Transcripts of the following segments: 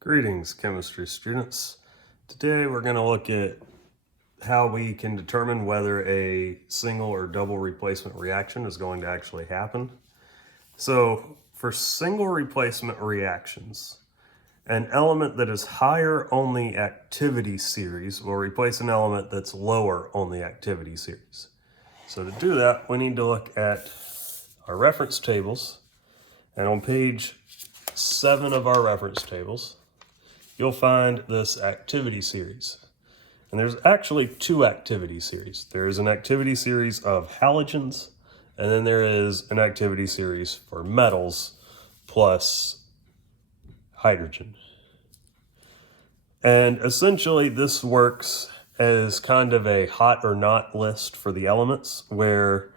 Greetings, chemistry students. Today we're going to look at how we can determine whether a single or double replacement reaction is going to actually happen. So for single replacement reactions, an element that is higher on the activity series will replace an element that's lower on the activity series. So to do that, we need to look at our reference tables. And on page 7 of our reference tables, you'll find this activity series. And there's actually two activity series. There is an activity series of halogens, and then there is an activity series for metals plus hydrogen. And essentially this works as kind of a hot or not list for the elements, where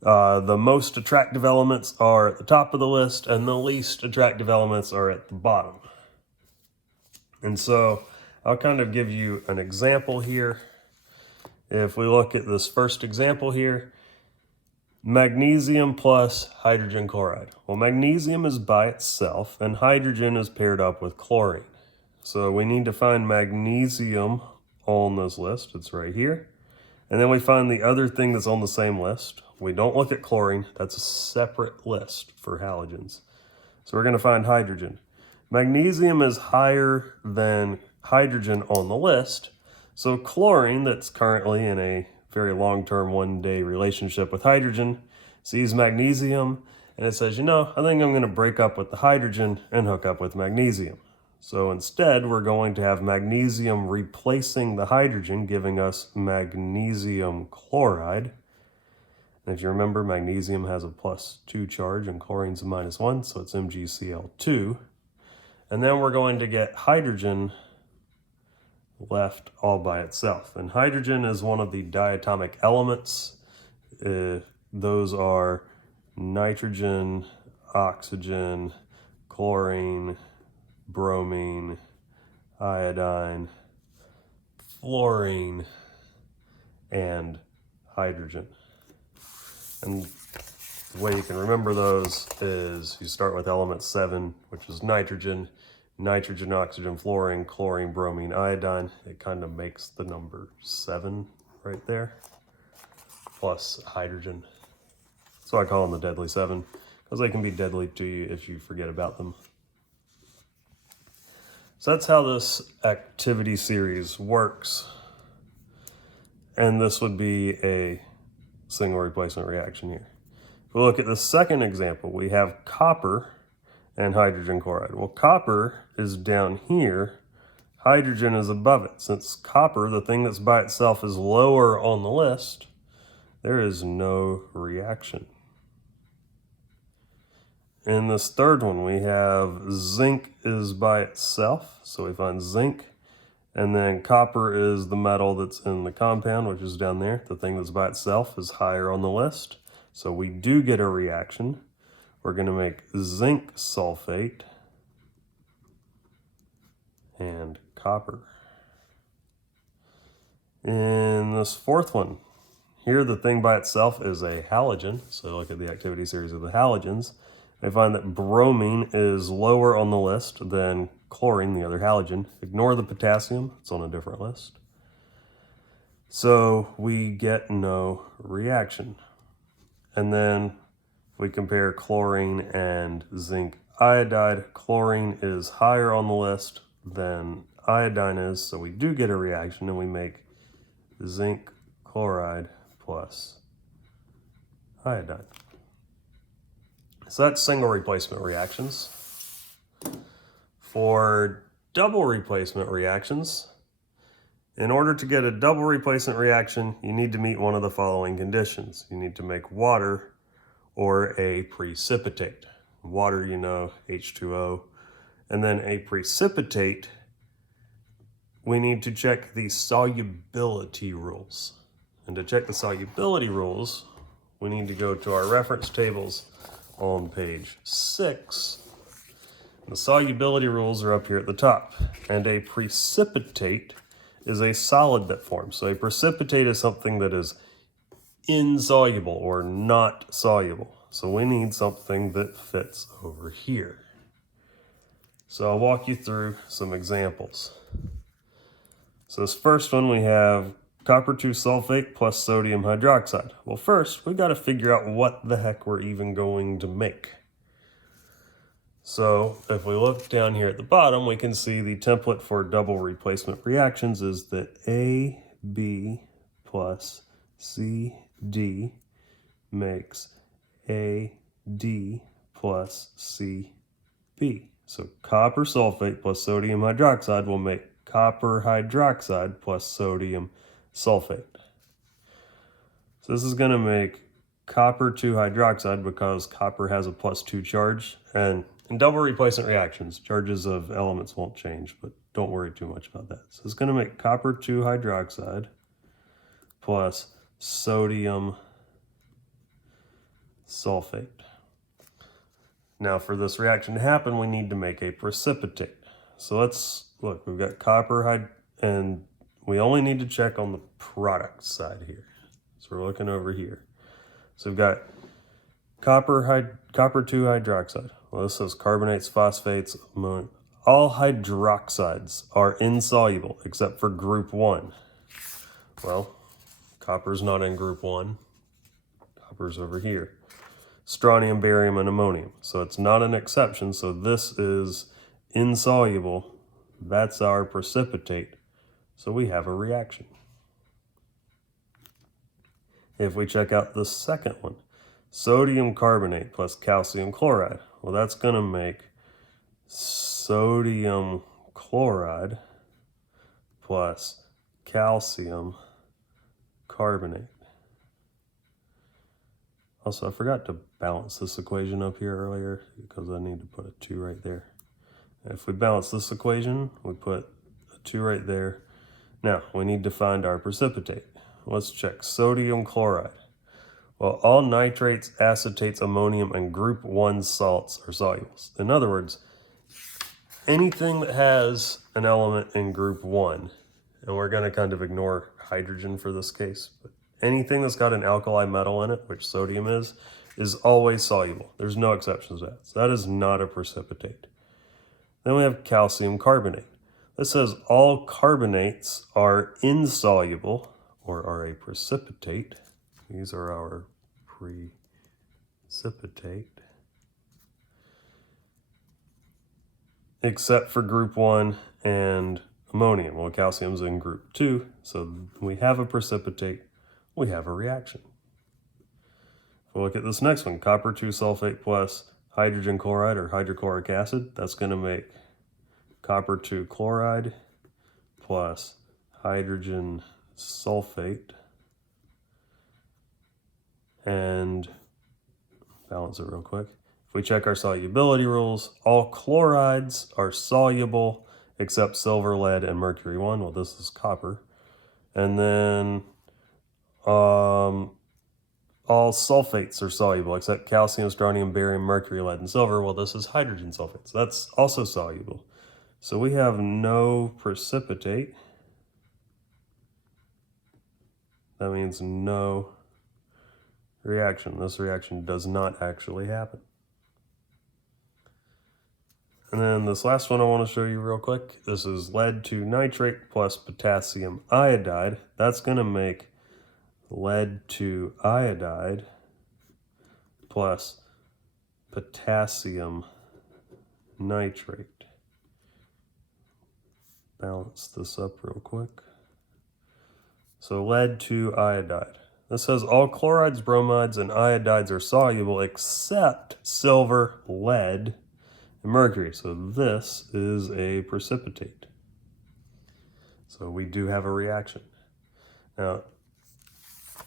the most attractive elements are at the top of the list and the least attractive elements are at the bottom. And so I'll kind of give you an example here. If we look at this first example here, magnesium plus hydrogen chloride. Well, magnesium is by itself and hydrogen is paired up with chlorine. So we need to find magnesium on this list. It's right here. And then we find the other thing that's on the same list. We don't look at chlorine. That's a separate list for halogens. So we're going to find hydrogen. Magnesium is higher than hydrogen on the list. So chlorine, that's currently in a very long-term one-day relationship with hydrogen, sees magnesium and it says, I think I'm going to break up with the hydrogen and hook up with magnesium. So instead, we're going to have magnesium replacing the hydrogen, giving us magnesium chloride. And if you remember, magnesium has a +2 charge and chlorine's a -1, so it's MgCl2. And then we're going to get hydrogen left all by itself. And hydrogen is one of the diatomic elements. Those are nitrogen, oxygen, chlorine, bromine, iodine, fluorine, and hydrogen. And the way you can remember those is you start with element 7, which is nitrogen, oxygen, fluorine, chlorine, bromine, iodine. It kind of makes the number 7 right there, plus hydrogen. So I call them the deadly 7, because they can be deadly to you if you forget about them. So that's how this activity series works. And this would be a single replacement reaction here. If we look at the second example, we have copper and hydrogen chloride. Well, copper is down here, hydrogen is above it. Since copper, the thing that's by itself, is lower on the list, there is no reaction. In this third one, we have zinc is by itself, so we find zinc. And then copper is the metal that's in the compound, which is down there. The thing that's by itself is higher on the list. So we do get a reaction. We're going to make zinc sulfate and copper. In this fourth one, here the thing by itself is a halogen. So look at the activity series of the halogens. I find that bromine is lower on the list than chlorine, the other halogen. Ignore the potassium, it's on a different list. So we get no reaction. And then if we compare chlorine and zinc iodide, chlorine is higher on the list than iodine is, so we do get a reaction and we make zinc chloride plus iodine. So that's single replacement reactions. For double replacement reactions, in order to get a double replacement reaction, you need to meet one of the following conditions. You need to make water or a precipitate. Water, H2O. And then a precipitate, we need to check the solubility rules. And to check the solubility rules, we need to go to our reference tables on page 6. The solubility rules are up here at the top. And a precipitate is a solid that forms. So a precipitate is something that is insoluble or not soluble. So we need something that fits over here. So I'll walk you through some examples. So this first one, we have copper 2 sulfate plus sodium hydroxide. Well, first, we've got to figure out what the heck we're even going to make. So if we look down here at the bottom, we can see the template for double replacement reactions is that AB plus CD makes AD plus CB. So copper sulfate plus sodium hydroxide will make copper hydroxide plus sodium sulfate. So this is going to make copper 2 hydroxide because copper has a +2 charge, and in double replacement reactions, charges of elements won't change, but don't worry too much about that. So it's going to make copper 2 hydroxide plus sodium sulfate. Now for this reaction to happen, we need to make a precipitate. So let's look, we've got copper and we only need to check on the product side here. So we're looking over here. So we've got copper 2 hydroxide. Well, this says carbonates, phosphates, ammonia. All hydroxides are insoluble except for group 1. Well, copper's not in group 1. Copper's over here. Strontium, barium, and ammonium. So it's not an exception. So this is insoluble. That's our precipitate. So we have a reaction. If we check out the second one, sodium carbonate plus calcium chloride. Well, that's going to make sodium chloride plus calcium carbonate. Also, I forgot to balance this equation up here earlier because I need to put a 2 right there. If we balance this equation, we put a 2 right there. Now, we need to find our precipitate. Let's check sodium chloride. Well, all nitrates, acetates, ammonium, and group 1 salts are solubles. In other words, anything that has an element in group 1, and we're going to kind of ignore hydrogen for this case, but anything that's got an alkali metal in it, which sodium is always soluble. There's no exceptions to that. So that is not a precipitate. Then we have calcium carbonate. This says all carbonates are insoluble or are a precipitate. These are our precipitate. Except for group 1 and ammonium. Well, calcium's in group 2, so we have a precipitate, we have a reaction. If we look at this next one, copper 2 sulfate plus hydrogen chloride or hydrochloric acid, that's going to make copper 2 chloride plus hydrogen sulfate, and balance it real quick. If we check our solubility rules, all chlorides are soluble except silver, lead, and mercury 1. Well, this is copper. And then all sulfates are soluble except calcium, strontium, barium, mercury, lead, and silver. Well, this is hydrogen sulfate, so that's also soluble. So we have no precipitate. That means no reaction. This reaction does not actually happen. And then this last one I want to show you real quick. This is lead 2 nitrate plus potassium iodide. That's going to make lead 2 iodide plus potassium nitrate. Balance this up real quick. So lead 2 iodide. This says all chlorides, bromides, and iodides are soluble except silver, lead, and mercury. So this is a precipitate. So we do have a reaction. Now,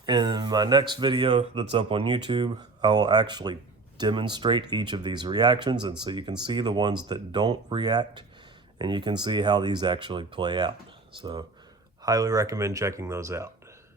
in my next video that's up on YouTube, I will actually demonstrate each of these reactions, and so you can see the ones that don't react, and you can see how these actually play out. So highly recommend checking those out.